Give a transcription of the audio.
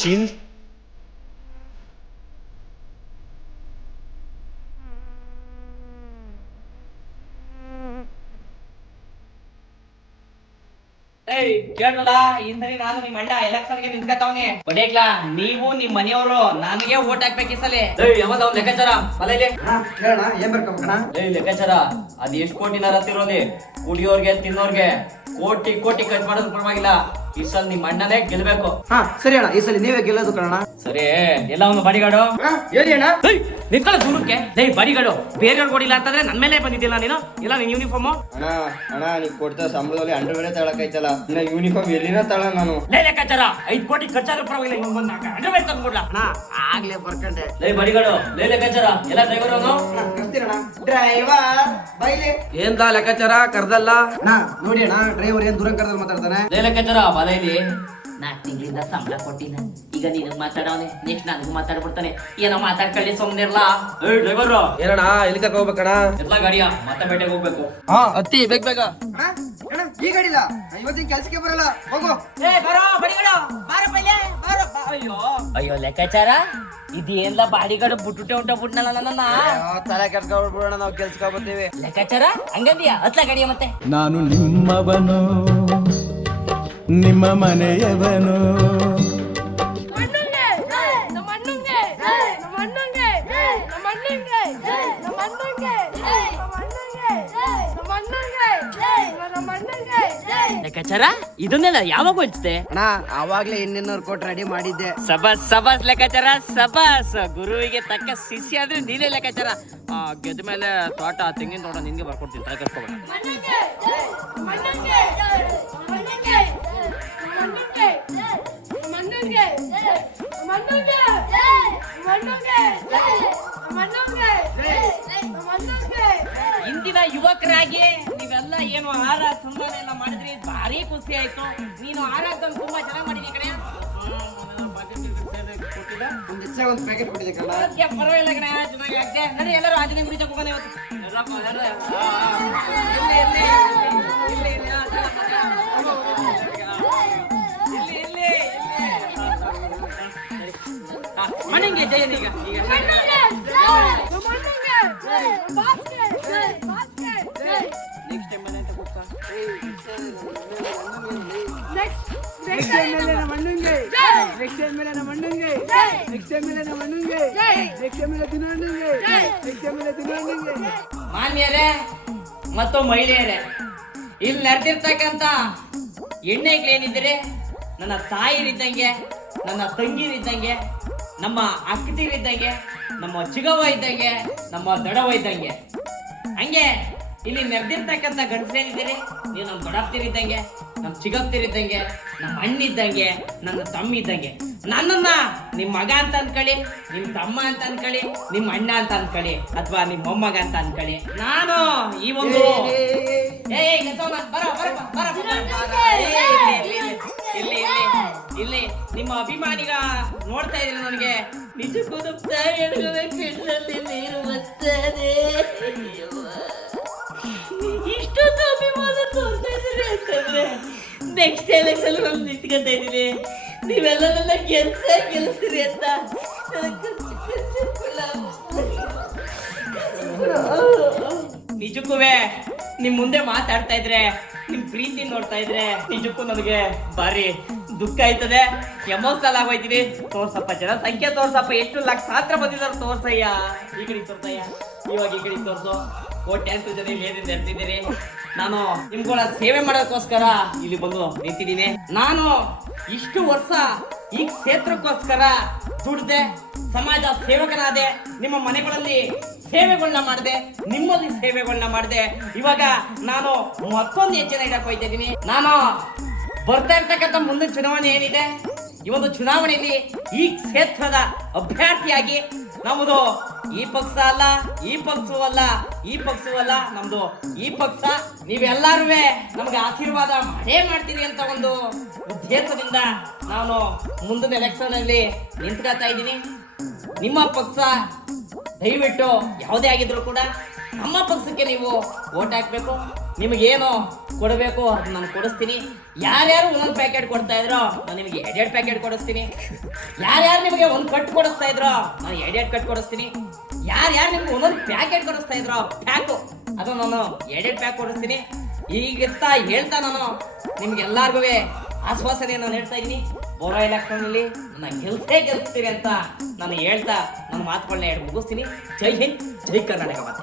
Shin ಕೇಳಲ್ಲ ಈ ಸರಿ ನಾನು ನಿಮ್ ಅಣ್ಣ ಎಲೆಕ್ಷನ್ಗೆ ನಿಂತ್ಕತ್ತವನಿ ಬಡೇಕ್ಲಾ ನೀವು ನಿಮ್ ಮನೆಯವರು ನನಗೆ ಓಟ್ ಹಾಕ್ಬೇಕು ಈ ಸಲ ಯಾವ್ದ ಅವ್ನ ಲೆಕ್ಕಾಚಾರ ಅಲ್ಲ ಇಲ್ಲಿ ಕೇಳೋಣ ಏನ್ ಬರ್ಕೋಬೇಕಣ ಲೆಕ್ಕಾಚಾರ ಅದ್ ಎಷ್ಟ್ ಕೋಟಿನ ರತ್ತಿರೋದಿ ಕುಡಿಯೋರ್ಗೆ ತಿನ್ನೋರ್ಗೆ ಕೋಟಿ ಕೋಟಿ ಖರ್ಚು ಮಾಡೋದು ಪರವಾಗಿಲ್ಲ ಈ ಸಲ ನಿಮ್ ಅಣ್ಣನೇ ಗೆಲ್ಬೇಕು. ಹಾ ಸರಿ ಅಣ್ಣ, ಈ ಸಲ ನೀವೇ ಗೆಲ್ಲೋದು ಕಣ. ಸರಿ ಎಲ್ಲ ಒಂದು ಬಡಿಗಾಡು ಹೇಳಿ ಅಣ್ಣ. ನಿಂತ್ಕೊಳ್ಳ ದೂರಕ್ಕೆ ಬಡಿಗಾಡು ಬೇರೆಯವ್ರು ಕೊಡಿಲ್ಲ ಅಂತಂದ್ರೆ ನನ್ ಮೇಲೆ ಬಂದಿದ್ದಿಲ್ಲ ನೀನು ಇಲ್ಲ ನಿನ್ ಯೂನಿಫಾರ್ಮ್ ಅಣ್ಣ ಅಣ್ಣ ನೀ ಕೊಡ್ತಾ ಸಂಬಳದಲ್ಲಿ ಅಂಡರ್ವೇರ್ ತಳಕೈತಲ್ಲ ಇನ್ನ ಯೂನಿಫಾರ್ಮ್ ಎಲ್ಲಿನ ತಳ ನಾನು ಲೆಕ್ಕಾಚಾರ 5 ಕೋಟಿ ಖರ್ಚಾದ್ರೂ ಪರವಾಗಿಲ್ಲ ಹಿಂಗ್ ಬಂದ ಅಂಡರ್ವೇರ್ ತಂದ್ಕೊಡ್ಲ ಅಣ್ಣ ಆಗ್ಲೇ ಬರ್ಕಂಡೆ. ಬಡಿಗಾಡು ಲೆಕ್ಕಾಚಾರ ಎಲ್ಲ ಡ್ರೈವರ್ ಅವನು ಡ್ರೈವರ್ ಬೈಲಿ ಏನ್ದ ಲೆಕ್ಕಾಚಾರ ಕರ್ದಲ್ಲ ಅಣ್ಣ. ನೋಡಿ ಅಣ್ಣ, ಡ್ರೈವರ್ ಏನ್ ದೂರ ಕರೆದಲ್ಲಿ ಮಾತಾಡ್ತಾನೆ. ಲೆಕ್ಕಾಚಾರ ಬಲ ಇಲ್ಲಿ 4 ತಿಂಗಳಿಂದ ಸಂಬಳ ಕೊಟ್ಟಿಲ್ಲ, ಈಗ ನಿನಗ್ ಮಾತಾಡವನೆ ನೆಕ್ಸ್ಟ್ ನನಗೂ ಮಾತಾಡ್ಬಿಡ್ತಾನೆ. ಏನೋ ಮಾತಾಡ್ಕೊಳ್ಳಿ ಸುಮ್ನೆ ಇರ್ಲಾ. ಡ್ರೈವರ್ ಏನಣ್ಣ ಎಲ್ಲಿ ಕರ್ಕ ಹೋಗ್ಬೇಕಣ್ಣ? ಎಲ್ಲ ಗಾಡಿಯ ಮಾತಾಡ್ಬೇಟೆಗೆ ಹೋಗ್ಬೇಕು. ಹಾ ಅತ್ತಿ ಬೇಗ ಅಣ್ಣ ಈ ಗಾಡಿಲ್ಲ, ಇವತ್ತಿನ ಕೆಲ್ಸಕ್ಕೆ ಬರಲ್ಲ, ಹೋಗು. ಅಯ್ಯೋ ಲೆಕ್ಕಾಚಾರ ಇದೇನ್ಲ ಬಾಡಿಗಾಡು ಬುಟ್ಟುಟೆ ಬಿಟ್ನಲ್ಲ ನನ್ನ ತಲೆ ಕೆಡ್ಸ್ಕೊಂಡ್ಬಿಡೋಣ, ನಾವು ಕೆಲ್ಸಕ್ಕೆ ಬರ್ತೀವಿ. ಲೆಕ್ಕಾಚಾರ ಹಂಗಂದಿಯ ಹತ್ಲ ಗಾಡಿಯ ಮತ್ತೆ ನಾನು ನಿಮ್ಮವನು ನಿಮ್ಮ ಮನೆಯವನು. ಲೆಕ್ಕಾಚಾರ ಇದನ್ನೆಲ್ಲ ಯಾವಾಗ ಹೋಯ್ತದೆ ಅಣ್ಣ ಅವಾಗ್ಲೇ ಇನ್ನಿನ್ನೂರು ಕೋಟಿ ರೆಡಿ ಮಾಡಿದ್ದೆ. ಸಬಾಸ್ ಸಬಾಸ್ ಲೆಕ್ಕಾಚಾರ ಸಬಾಸ್. ಗುರುವಿಗೆ ತಕ್ಕ ಶಿಷ್ಯ ಆದ್ರೆ ನೀನೇ ಲೆಕ್ಕಾಚಾರ. ಗೆದ್ದ ಮೇಲೆ ತೋಟ ತೆಂಗಿನ ತೋಟ ನಿನ್ಗೆ ಬರ್ಕೊಡ್ತೀನಿ, ತಲೆ ಕರ್ಸ್ಕೊಬೇಡ. ಇಂದಿನ ಯುವಕರಾಗಿ ನೀವೆಲ್ಲ ಏನು ಆಹಾರ ಸಂಧಾನ ಎಲ್ಲ ಮಾಡಿದ್ರಿ, ಭಾರಿ ಖುಷಿ ಆಯ್ತು. ನೀನು ಆಹಾರ ತುಂಬಾ ಚೆನ್ನಾಗಿ ಮಾಡಿದಿ ಕಣೆ. ಒಂದು ಪ್ಯಾಕೆಟ್ ಕೊಟ್ಟಿದ್ದೆ ಕಣ. ಪರವಾಗಿಲ್ಲ ಕಣೆ, ಚೆನ್ನಾಗಿ ಆಗ್ತದೆ. ನಡಿ ಎಲ್ಲರೂ ಆಂಜನೇಯ ಗುಡಿ ಹೋಗೋಣ ಇವತ್ತು. ಮಣಿಂಗೆ ಜಯನೀಗ ಮಾನ್ಯರೇ ಮತ್ತು ಮಹಿಳೆಯರೇ, ಇಲ್ಲಿ ನಡೆದಿರ್ತಕ್ಕಂತ ಎಣ್ಣೆಗಳೇನಿದ್ರೆ ನನ್ನ ತಾಯಿರಿದ್ದಂಗೆ, ನನ್ನ ತಂಗಿರಿದ್ದಂಗೆ, ನಮ್ಮ ಅಕ್ಕದಿರಿದ್ದಂಗೆ, ನಮ್ಮ ಚಿಗವ್ವ ಇದ್ದಂಗೆ, ನಮ್ಮ ದೊಡವ ಇದ್ದಂಗೆ, ಹಂಗೆ ಇಲ್ಲಿ ನೆರೆದಿರ್ತಕ್ಕಂಥ ಗಂಡಸೇನಿದ್ದೀರಿ ನೀವು ನಮ್ಮ ದೊಡ್ಡಪ್ತಿರಿದ್ದಂಗೆ, ನಮ್ಮ ಚಿಗಪ್ತಿರಿದ್ದಂಗೆ, ನಮ್ಮ ಅಣ್ಣಿದ್ದಂಗೆ, ನನ್ನ ತಮ್ಮ ಇದ್ದಂಗೆ. ನನ್ನನ್ನ ನಿಮ್ ಮಗ ಅಂತ ಅನ್ಕೊಳ್ಳಿ, ನಿಮ್ ತಮ್ಮ ಅಂತ ಅನ್ಕೊಳ್ಳಿ, ನಿಮ್ ಅಣ್ಣ ಅಂತ ಅನ್ಕೊಳ್ಳಿ, ಅಥವಾ ನಿಮ್ ಮೊಮ್ಮಗ ಅಂತ ಅನ್ಕೊಳ್ಳಿ. ನಾನು ಈ ಒಂದು ಇಲ್ಲಿ ನಿಮ್ಮ ಅಭಿಮಾನಿಗ ನೋಡ್ತಾ ಇದ್ರೆ ನನಗೆ ನಿಜಕ್ಕೂ ನೀರು ಬರ್ತದೆ. ಇಷ್ಟೊಂದು ಅಭಿಮಾನ ತೋರ್ತಾ ಇದ್ದೀರಿ ಅಂತಂದ್ರೆ ನೆಕ್ಸ್ಟ್ ಎಲೆಕ್ಷನ್ ನಾನು ನಿಂತ್ಕೊತಾ ಇದ್ದೀನಿ. ನೀವೆಲ್ಲ ನನ್ನ ಗೆಲ್ಸ್ತೀರಿ ಅಂತ ನಿಜಕ್ಕೂ ನಿಮ್ ಮುಂದೆ ಮಾತಾಡ್ತಾ ಇದ್ರೆ, ನಿಮ್ ಪ್ರೀತಿ ನೋಡ್ತಾ ಇದ್ರೆ ನಿಜಕ್ಕೂ ನನಗೆ ಭಾರಿ ದುಃಖ ಆಯ್ತದೆ, ಎಮೋಷನಲ್ ಆಗೋಯ್ತೀನಿ. ತೋರ್ಸಪ್ಪ ಜನ ಸಂಖ್ಯೆ ತೋರ್ಸಪ್ಪ, ಎಷ್ಟು ಲಕ್ಷಾಂತರ ಬಂದಿದ್ದಾರೆ ತೋರ್ಸಯ್ಯ. ಈ ಕಡೆ ತೋರ್ಸಯ್ಯ, ಇವಾಗ ಈ ಕಡೆ ತೋರ್ಸು. ಕೋಟ್ಯಾಂತರ ಜನ ಇಲ್ಲಿ ಏನಿದೆ ಇರ್ತಿದ್ದೀರಿ. ನಾನು ನಿಮ್ಗಳ ಸೇವೆ ಮಾಡೋದಕ್ಕೋಸ್ಕರ ಇಲ್ಲಿ ಬಂದು ನಿಂತಿದ್ದೀನಿ. ನಾನು ಇಷ್ಟು ವರ್ಷ ಈ ಕ್ಷೇತ್ರಕ್ಕೋಸ್ಕರ ದುಡ್ದೆ, ಸಮಾಜ ಸೇವಕನಾದೆ, ನಿಮ್ಮ ಮನೆಗಳಲ್ಲಿ ಸೇವೆಗಳನ್ನ ಮಾಡಿದೆ, ನಿಮ್ಮಲ್ಲಿ ಸೇವೆಗಳನ್ನ ಮಾಡಿದೆ. ಇವಾಗ ನಾನು ಮತ್ತೊಂದು ಹೆಜ್ಜೆನ ಇಡಕ್ ಹೋಗ್ತಾ ಇದ್ದೀನಿ. ನಾನು ಬರ್ತಾ ಇರ್ತಕ್ಕಂಥ ಮುಂದಿನ ಚುನಾವಣೆ ಏನಿದೆ, ಈ ಒಂದು ಚುನಾವಣೆಯಲ್ಲಿ ಈ ಕ್ಷೇತ್ರದ ಅಭ್ಯರ್ಥಿಯಾಗಿ ನಮ್ಮದು ಈ ಪಕ್ಷ ಅಲ್ಲ, ಈ ಪಕ್ಷವೂ ಅಲ್ಲ, ಈ ಪಕ್ಷವೂ ಅಲ್ಲ, ನಮ್ದು ಈ ಪಕ್ಷ. ನೀವೆಲ್ಲಾರು ನಮ್ಗೆ ಆಶೀರ್ವಾದ ಮಾಡೇ ಮಾಡ್ತೀರಿ ಅಂತ ಒಂದು ಉದ್ದೇಶದಿಂದ ನಾನು ಮುಂದಿನ ಎಲೆಕ್ಷನ್ ಅಲ್ಲಿ ನಿಂತ್ಕೊತಾ ಇದ್ದೀನಿ. ನಿಮ್ಮ ಪಕ್ಷ ದಯವಿಟ್ಟು ಯಾವುದೇ ಆಗಿದ್ರು ಕೂಡ ನಮ್ಮ ಪಕ್ಷಕ್ಕೆ ನೀವು ವೋಟ್ ಹಾಕ್ಬೇಕು. ನಿಮಗೇನು ಕೊಡಬೇಕು ಅದು ನಾನು ಕೊಡಿಸ್ತೀನಿ. ಯಾರ್ಯಾರು ಒಂದೊಂದು ಪ್ಯಾಕೆಟ್ ಕೊಡ್ತಾ ಇದ್ರೋ ನಾನು ನಿಮಗೆ 2 ಪ್ಯಾಕೆಟ್ ಕೊಡಿಸ್ತೀನಿ. ಯಾರ್ಯಾರು ನಿಮಗೆ ಒಂದು ಕಟ್ ಕೊಡಿಸ್ತಾ ಇದ್ರೋ ನಾನು 2 ಕಟ್ ಕೊಡಿಸ್ತೀನಿ. ಯಾರ್ಯಾರು ನಿಮ್ಗೆ ಒಂದೊಂದು ಪ್ಯಾಕೆಟ್ ಕೊಡಿಸ್ತಾ ಇದ್ರೋ ಪ್ಯಾಕು ಅದು ನಾನು 2 ಪ್ಯಾಕ್ ಕೊಡಿಸ್ತೀನಿ. ಈಗಿರ್ತಾ ಹೇಳ್ತಾ ನಾನು ನಿಮ್ಗೆಲ್ಲರಿಗೂ ಆಶ್ವಾಸನೆ ನಾನು ಹೇಳ್ತಾ ಇದ್ದೀನಿ. ಬರೋ ಎಲೆಕ್ಷನಲ್ಲಿ ನನ್ನ ಗೆಲ್ಸ್ತೀರಿ ಅಂತ ನಾನು ಹೇಳ್ತಾ ನನ್ನ ಮಾತುಗಳನ್ನ ಮುಗಿಸ್ತೀನಿ. ಜೈ ಹಿಂದ್, ಜೈ ಕರ್ನಾಟಕ ಮಾತೆ.